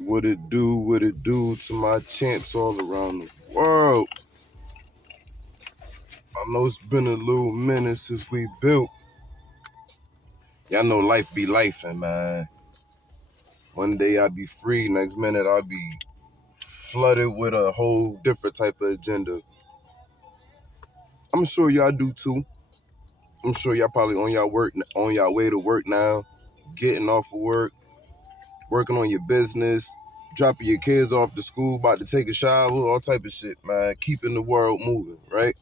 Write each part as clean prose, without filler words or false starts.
What it do to my champs all around the world? I know it's been a little minute since we built. Y'all know life be lifing, man. One day I'll be free, next minute I'll be flooded with a whole different type of agenda. I'm sure y'all do too. I'm sure y'all probably on y'all way to work now, getting off of work, working on your business, dropping your kids off to school, about to take a shower, all type of shit, man. Keeping the world moving, right?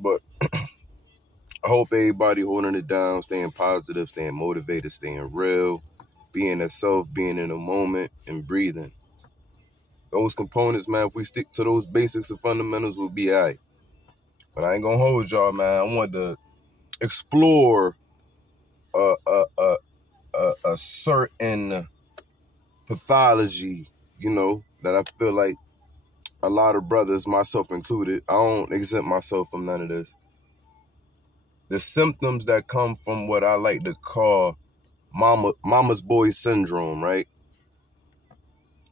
But I hope everybody holding it down, staying positive, staying motivated, staying real, being itself, being in the moment, and breathing. Those components, man, if we stick to those basics and fundamentals, we'll be all right. But I ain't gonna hold y'all, man. I want to explore a certain pathology, that I feel like a lot of brothers, myself included, I don't exempt myself from none of this. The symptoms that come from what I like to call mama's boy syndrome, right?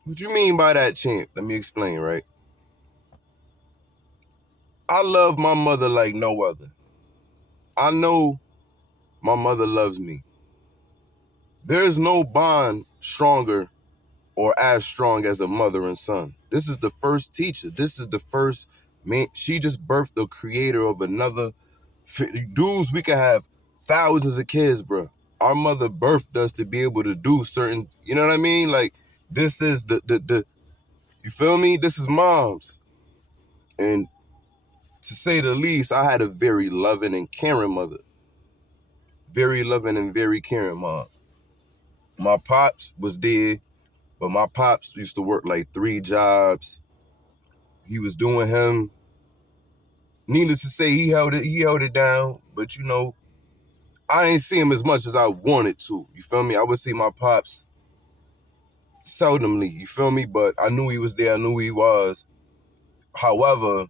What you mean by that, champ? Let me explain, right? I love my mother like no other. I know my mother loves me. There is no bond stronger or as strong as a mother and son. This is the first teacher. This is the first man. She just birthed the creator of another. Dudes, we could have thousands of kids, bro. Our mother birthed us to be able to do certain, you know what I mean? Like, this is the you feel me? This is mom's. And to say the least, I had a very loving and caring mother. Very loving and very caring mom. My pops was dead, but my pops used to work like 3 jobs. He was doing him. Needless to say, he held it down. But I ain't see him as much as I wanted to. You feel me? I would see my pops seldomly, you feel me? But I knew he was there. I knew he was. However,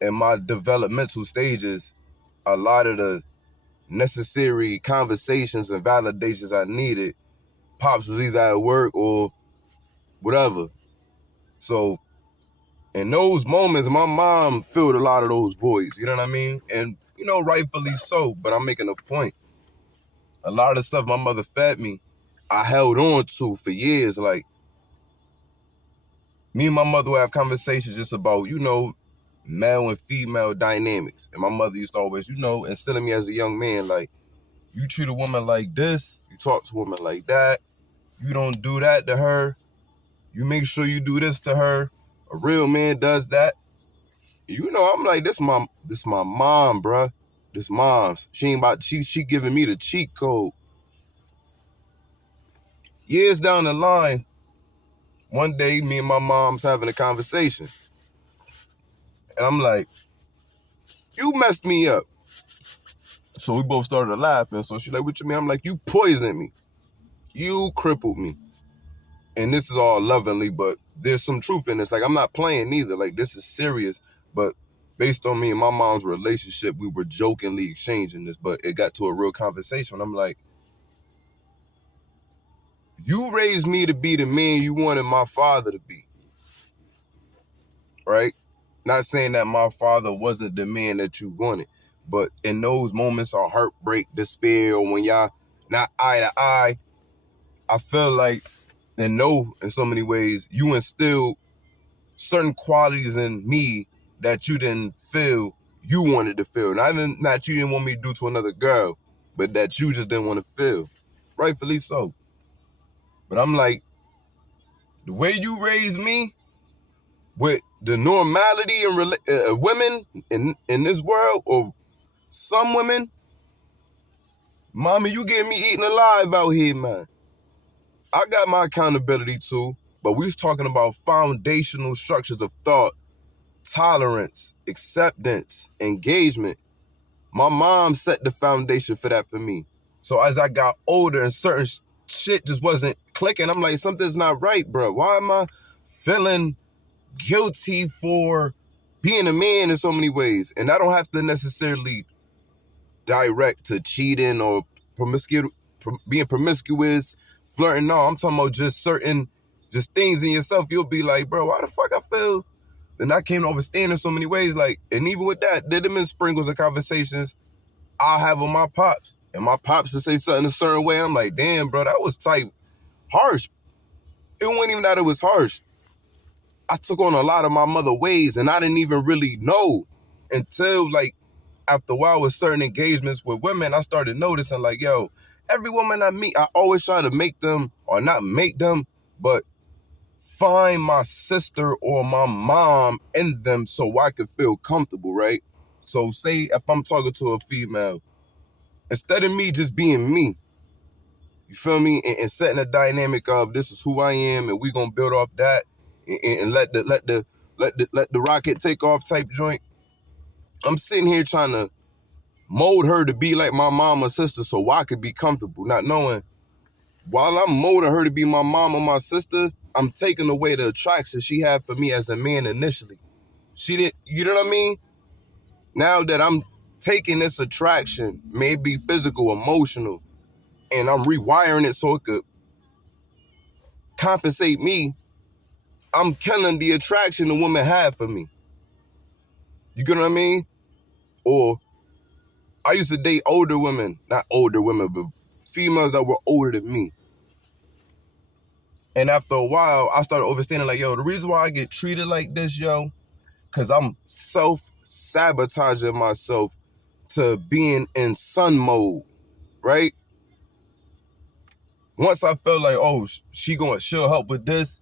in my developmental stages, a lot of the necessary conversations and validations I needed, pops was either at work or whatever. So in those moments, my mom filled a lot of those voids, you know what I mean? And, rightfully so, but I'm making a point. A lot of the stuff my mother fed me, I held on to for years. Like, me and my mother would have conversations just about, male and female dynamics. And my mother used to always, instilling me as a young man, like, you treat a woman like this, you talk to a woman like that, you don't do that to her, you make sure you do this to her. A real man does that. I'm like, this my mom, bruh. This mom's. She giving me the cheat code. Years down the line, one day me and my mom's having a conversation. And I'm like, you messed me up. So we both started laughing. So she's like, what you mean? I'm like, you poisoned me. You crippled me. And this is all lovingly, but there's some truth in this. Like, I'm not playing either. Like, this is serious. But based on me and my mom's relationship, we were jokingly exchanging this, but it got to a real conversation. I'm like, you raised me to be the man you wanted my father to be, right? Not saying that my father wasn't the man that you wanted, but in those moments of heartbreak, despair, or when y'all not eye to eye, I feel like, in so many ways, you instilled certain qualities in me that you didn't feel you wanted to feel. Not even that you didn't want me to do to another girl, but that you just didn't want to feel. Rightfully so. But I'm like, the way you raised me, with the normality in women in this world, or some women, mommy, you get me eating alive out here, man. I got my accountability too, but we was talking about foundational structures of thought, tolerance, acceptance, engagement. My mom set the foundation for that for me. So as I got older and certain shit just wasn't clicking, I'm like, something's not right, bro. Why am I feeling guilty for being a man in so many ways? And I don't have to necessarily direct to cheating or being promiscuous, flirting. No, I'm talking about just certain just things in yourself, you'll be like, bro, why the fuck I feel? Then I came to understand in so many ways. Like, and even with that, there have been sprinkles of conversations I'll have with my pops. And my pops to say something a certain way. I'm like, damn, bro, that was type harsh. It wasn't even that it was harsh. I took on a lot of my mother ways and I didn't even really know until like after a while with certain engagements with women, I started noticing like, yo, every woman I meet, I always try to make them, or not make them, but find my sister or my mom in them so I could feel comfortable, right? So say if I'm talking to a female, instead of me just being me, you feel me, and setting a dynamic of this is who I am and we gonna build off that and let the rocket take off type joint. I'm sitting here trying to mold her to be like my mom or sister so I could be comfortable, not knowing while I'm molding her to be my mom or my sister, I'm taking away the attraction she had for me as a man initially. She didn't, you know what I mean? Now that I'm taking this attraction, maybe physical, emotional, and I'm rewiring it so it could compensate me, I'm killing the attraction the woman had for me. You get what I mean? Or I used to date older women, not older women, but females that were older than me. And after a while, I started understanding like, yo, the reason why I get treated like this, yo, because I'm self-sabotaging myself to being in son mode, right? Once I felt like, oh, she'll help with this,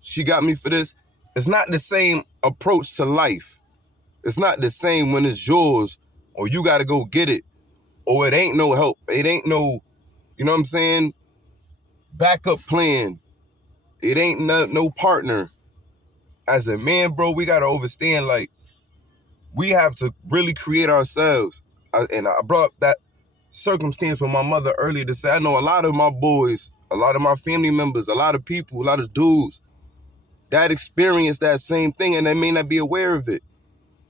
she got me for this. It's not the same approach to life. It's not the same when it's yours or you got to go get it or it ain't no help. It ain't no, you know what I'm saying, backup plan. It ain't no partner. As a man, bro, we got to understand, like, we have to really create ourselves. And I brought up that circumstance with my mother earlier to say, I know a lot of my boys, a lot of my family members, a lot of people, a lot of dudes that experience that same thing and they may not be aware of it.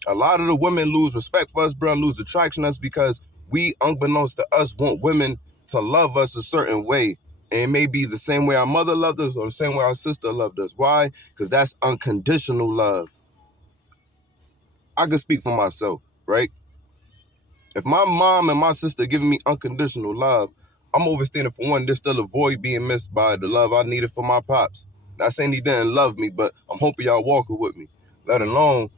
A lot of the women lose respect for us, bro, and lose attraction to us because we, unbeknownst to us, want women to love us a certain way. And it may be the same way our mother loved us or the same way our sister loved us. Why? Because that's unconditional love. I can speak for myself, right? If my mom and my sister giving me unconditional love, I'm overstanding for one, there's still a void being missed by the love I needed for my pops. Not saying he didn't love me, but I'm hoping y'all walking with me. Let alone,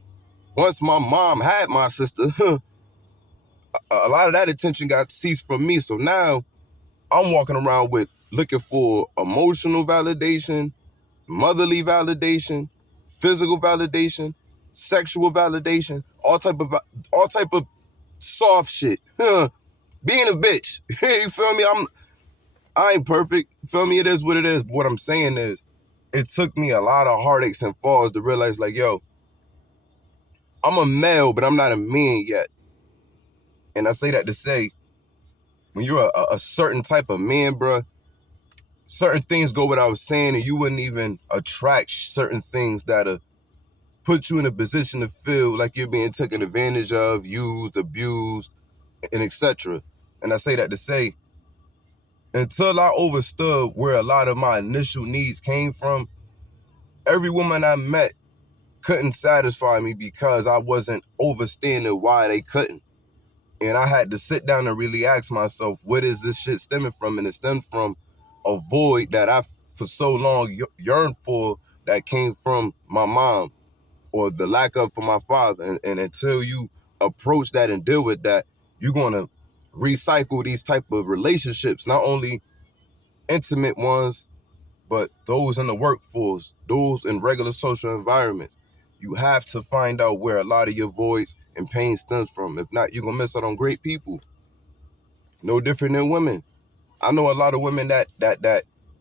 once my mom had my sister, a lot of that attention got ceased from me. So now I'm walking around with looking for emotional validation, motherly validation, physical validation, sexual validation, all type of soft shit. Being a bitch. You feel me? I ain't perfect. You feel me? It is what it is. But what I'm saying is, it took me a lot of heartaches and falls to realize, like, yo, I'm a male, but I'm not a man yet. And I say that to say, when you're a certain type of man, bruh, certain things go without saying, and you wouldn't even attract certain things that'll put you in a position to feel like you're being taken advantage of, used, abused, and etc. And I say that to say, until I understood where a lot of my initial needs came from, every woman I met couldn't satisfy me because I wasn't understanding why they couldn't. And I had to sit down and really ask myself, what is this shit stemming from? And it stemmed from a void that I, for so long, yearned for that came from my mom or the lack of for my father. And until you approach that and deal with that, you're going to recycle these type of relationships, not only intimate ones, but those in the workforce, those in regular social environments. You have to find out where a lot of your voids and pain stems from. If not, you're going to miss out on great people. No different than women. I know a lot of women that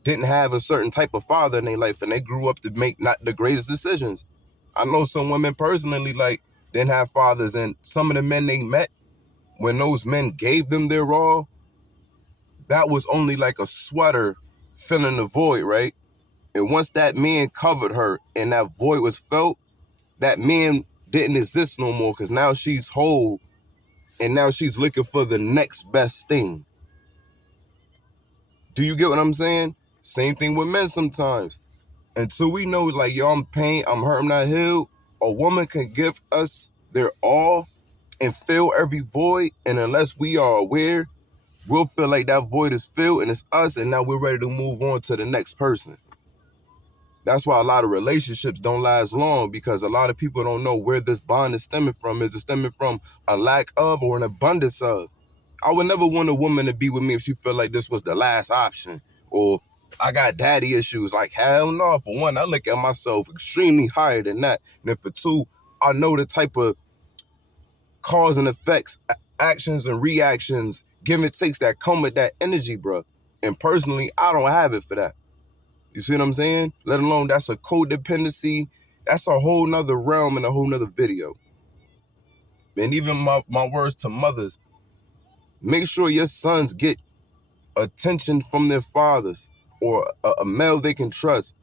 didn't have a certain type of father in their life and they grew up to make not the greatest decisions. I know some women personally like didn't have fathers, and some of the men they met, when those men gave them their all, that was only like a sweater filling the void, right? And once that man covered her and that void was felt, that man didn't exist no more because now she's whole and now she's looking for the next best thing. Do you get what I'm saying? Same thing with men sometimes. Until we know, like, yo, I'm pain, I'm hurt, I'm not healed, a woman can give us their all and fill every void. And unless we are aware, we'll feel like that void is filled and it's us, and now we're ready to move on to the next person. That's why a lot of relationships don't last long, because a lot of people don't know where this bond is stemming from. Is it stemming from a lack of or an abundance of? I would never want a woman to be with me if she felt like this was the last option, or I got daddy issues. Like, hell no. For one, I look at myself extremely higher than that. And then for two, I know the type of cause and effects, actions and reactions, give and takes that come with that energy, bro. And personally, I don't have it for that. You see what I'm saying? Let alone that's a codependency. That's a whole nother realm and a whole nother video. And even my words to mothers, make sure your sons get attention from their fathers, or a male they can trust,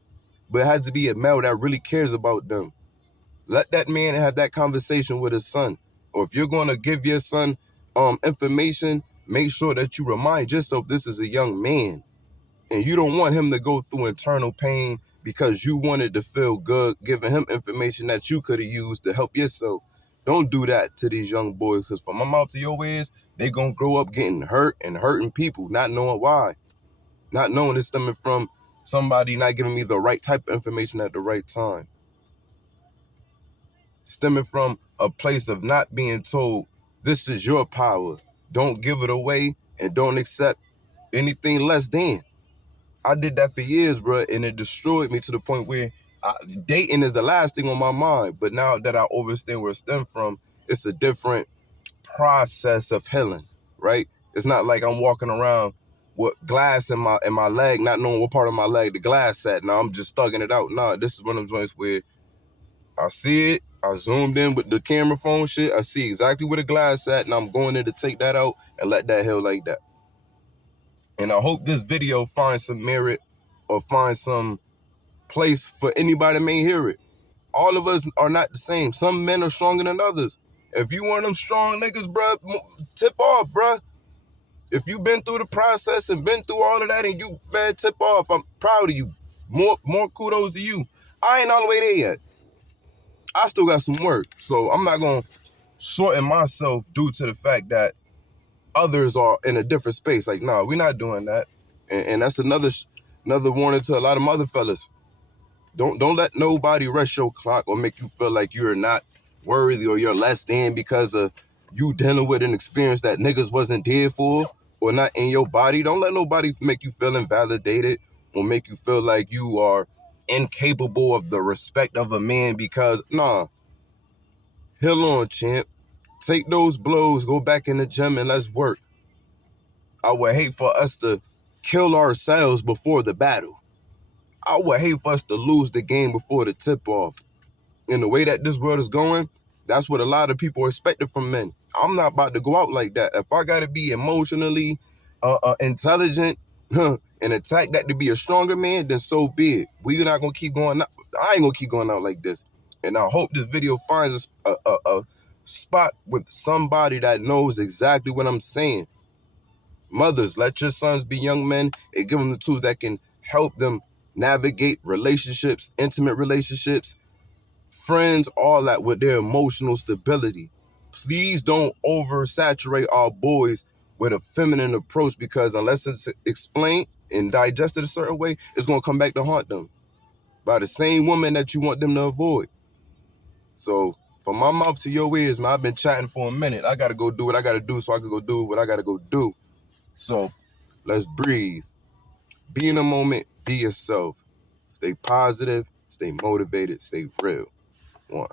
but it has to be a male that really cares about them. Let that man have that conversation with his son. Or if you're going to give your son information, make sure that you remind yourself this is a young man, and you don't want him to go through internal pain because you wanted to feel good giving him information that you could have used to help yourself. Don't do that to these young boys, because from my mouth to your ears, they going to grow up getting hurt and hurting people, not knowing why. Not knowing it's stemming from somebody not giving me the right type of information at the right time. Stemming from a place of not being told, this is your power. Don't give it away and don't accept anything less than. I did that for years, bro, and it destroyed me to the point where dating is the last thing on my mind. But now that I understand where it stemmed from, it's a different process of healing, right? It's not like I'm walking around with glass in my leg, not knowing what part of my leg the glass at. Now I'm just thugging it out. Nah, this is one of them joints where I see it, I zoomed in with the camera phone shit, I see exactly where the glass at, and I'm going in to take that out and let that heal like that. And I hope this video finds some merit or finds some place for anybody that may hear it. All of us are not the same. Some men are stronger than others. If you one of them strong niggas, bruh, tip off, bruh. If you been through the process and been through all of that and you, man, tip off, I'm proud of you. More kudos to you. I ain't all the way there yet. I still got some work. So I'm not going to shorten myself due to the fact that others are in a different space. Like, nah, we're not doing that. And that's another warning to a lot of mother fellas. Don't let nobody rush your clock or make you feel like you're not worthy or you're less than because of you dealing with an experience that niggas wasn't there for or not in your body. Don't let nobody make you feel invalidated or make you feel like you are incapable of the respect of a man, because nah. Heal on, champ. Take those blows, go back in the gym and let's work. I would hate for us to kill ourselves before the battle. I would hate for us to lose the game before the tip-off. In the way that this world is going, that's what a lot of people expect from men. I'm not about to go out like that. If I got to be emotionally intelligent and attack that to be a stronger man, then so be it. We're not going to keep going out. I ain't going to keep going out like this. And I hope this video finds a spot with somebody that knows exactly what I'm saying. Mothers, let your sons be young men and give them the tools that can help them navigate relationships, intimate relationships, friends, all that, with their emotional stability. Please don't oversaturate our boys with a feminine approach, because unless it's explained and digested a certain way, it's going to come back to haunt them by the same woman that you want them to avoid. So from my mouth to your ears, man, I've been chatting for a minute. I got to go do what I got to do so I can go do what I got to go do. So let's breathe. Be in the moment. Be yourself. Stay positive. Stay motivated. Stay real. One.